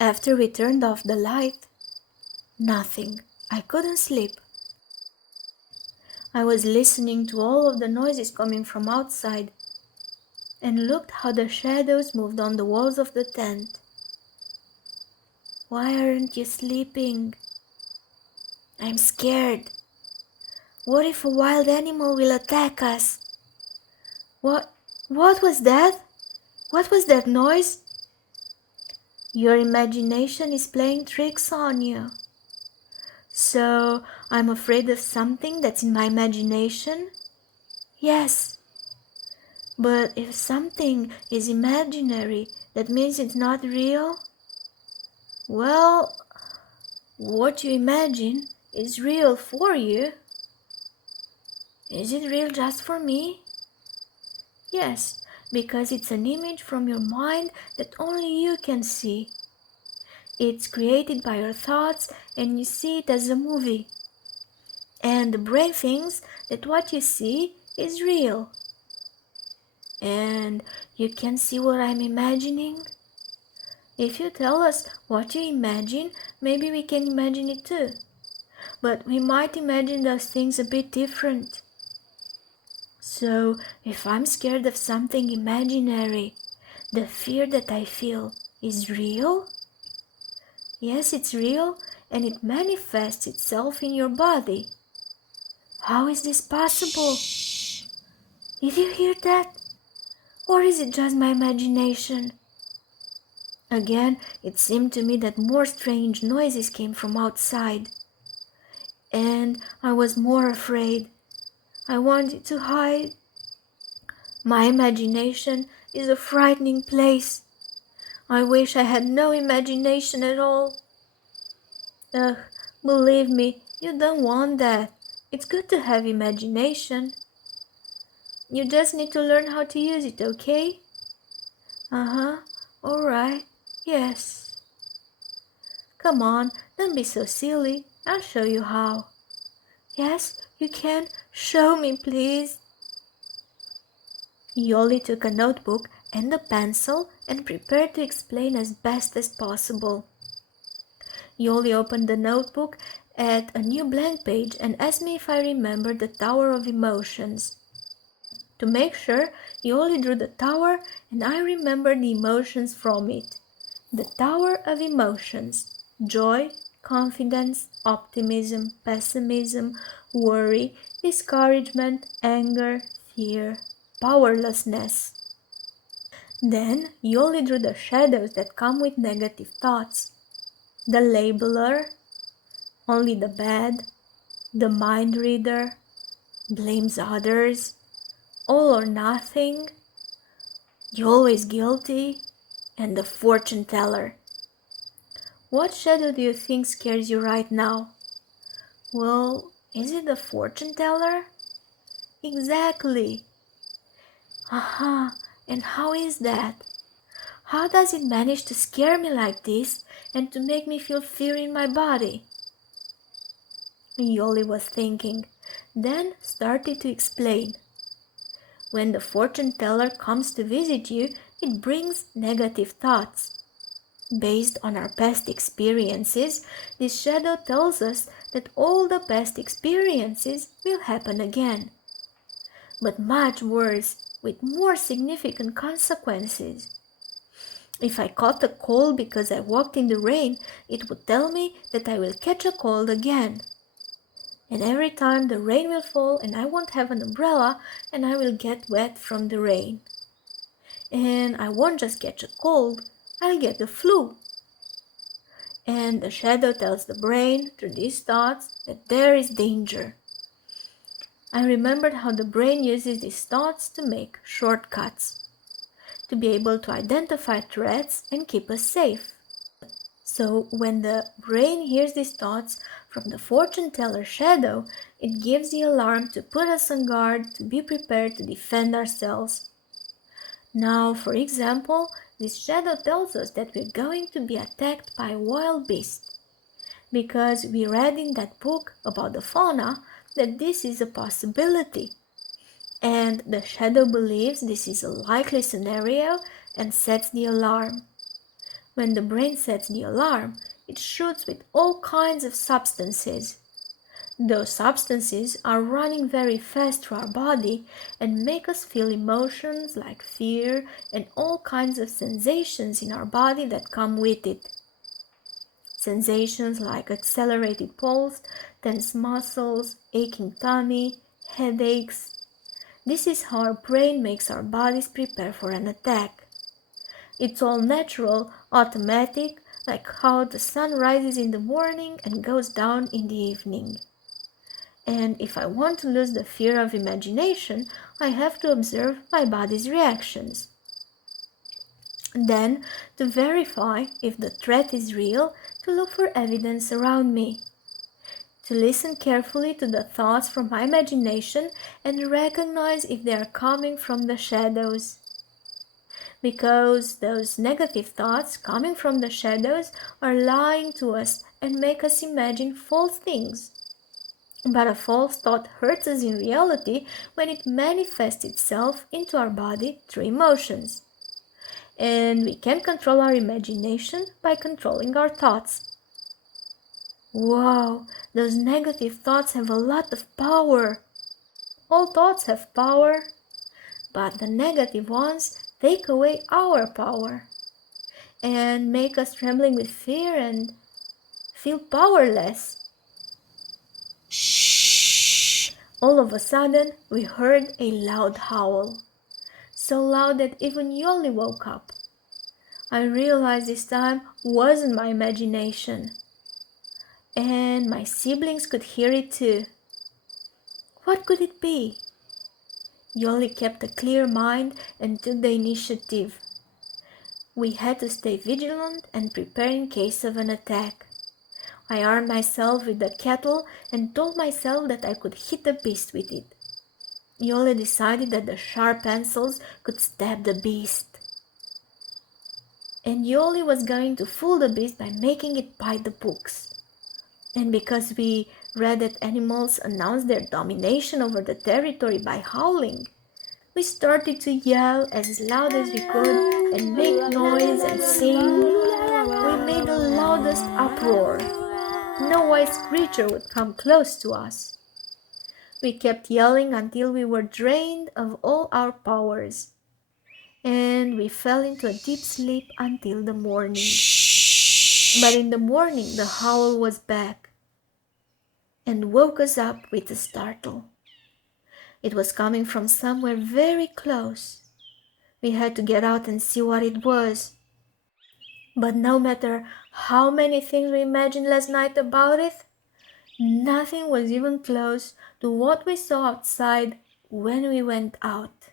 After we turned off the light, nothing. I couldn't sleep. I was listening to all of the noises coming from outside and looked how the shadows moved on the walls of the tent. Why aren't you sleeping? I'm scared. What if a wild animal will attack us? What was that? What was that noise? Your imagination is playing tricks on you. So, I'm afraid of something that's in my imagination? Yes. But if something is imaginary, that means it's not real? Well, what you imagine is real for you. Is it real just for me? Yes, because it's an image from your mind that only you can see. It's created by your thoughts and you see it as a movie. And the brain thinks that what you see is real. And you can see what I'm imagining? If you tell us what you imagine, maybe we can imagine it too. But we might imagine those things a bit different. So, if I'm scared of something imaginary, the fear that I feel is real? Yes, it's real, and it manifests itself in your body. How is this possible? Did you hear that? Or is it just my imagination? Again, it seemed to me that more strange noises came from outside. And I was more afraid. I wanted to hide. My imagination is a frightening place. I wish I had no imagination at all. Ugh, believe me, you don't want that. It's good to have imagination. You just need to learn how to use it, okay? Uh-huh, alright, yes. Come on, don't be so silly. I'll show you how. Yes, you can. Show me, please. Yoli took a notebook and a pencil and prepared to explain as best as possible. Yoli opened the notebook at a new blank page and asked me if I remembered the Tower of Emotions. To make sure, Yoli drew the tower and I remembered the emotions from it. The Tower of Emotions: joy, confidence, optimism, pessimism, worry, discouragement, anger, fear, powerlessness. Then Yoli drew the shadows that come with negative thoughts. The labeler, only the bad, the mind reader, blames others, all or nothing, you're always guilty, and the fortune teller. What shadow do you think scares you right now? Well, is it the fortune teller? Exactly. Aha, and how is that? How does it manage to scare me like this and to make me feel fear in my body? Yoli was thinking, then started to explain. When the fortune teller comes to visit you, it brings negative thoughts. Based on our past experiences, this shadow tells us that all the past experiences will happen again. But much worse, with more significant consequences. If I caught a cold because I walked in the rain, it would tell me that I will catch a cold again. And every time the rain will fall and I won't have an umbrella and I will get wet from the rain. And I won't just catch a cold, I'll get the flu. And the shadow tells the brain through these thoughts that there is danger. I remembered how the brain uses these thoughts to make shortcuts, to be able to identify threats and keep us safe. So when the brain hears these thoughts from the fortune teller shadow, it gives the alarm to put us on guard, to be prepared to defend ourselves. Now, for example, this shadow tells us that we're going to be attacked by a wild beast, because we read in that book about the fauna that this is a possibility. And the shadow believes this is a likely scenario and sets the alarm. When the brain sets the alarm, it shoots with all kinds of substances. Those substances are running very fast through our body and make us feel emotions like fear and all kinds of sensations in our body that come with it. Sensations like accelerated pulse, tense muscles, aching tummy, headaches. This is how our brain makes our bodies prepare for an attack. It's all natural, automatic, like how the sun rises in the morning and goes down in the evening. And if I want to lose the fear of imagination, I have to observe my body's reactions. Then, to verify if the threat is real, to look for evidence around me. To listen carefully to the thoughts from my imagination and recognize if they are coming from the shadows. Because those negative thoughts coming from the shadows are lying to us and make us imagine false things. But a false thought hurts us in reality when it manifests itself into our body through emotions. And we can control our imagination by controlling our thoughts. Wow, those negative thoughts have a lot of power. All thoughts have power, but the negative ones take away our power and make us trembling with fear and feel powerless. All of a sudden, we heard a loud howl, so loud that even Yoli woke up. I realized this time wasn't my imagination, and my siblings could hear it too. What could it be? Yoli kept a clear mind and took the initiative. We had to stay vigilant and prepare in case of an attack. I armed myself with the kettle and told myself that I could hit the beast with it. Yoli decided that the sharp pencils could stab the beast. And Yoli was going to fool the beast by making it bite the books. And because we read that animals announce their domination over the territory by howling, we started to yell as loud as we could and make noise and sing. We made the loudest uproar. No wise creature would come close to us. We kept yelling until we were drained of all our powers. And we fell into a deep sleep until the morning. But in the morning the howl was back and woke us up with a startle. It was coming from somewhere very close. We had to get out and see what it was. But no matter how many things we imagined last night about it, nothing was even close to what we saw outside when we went out.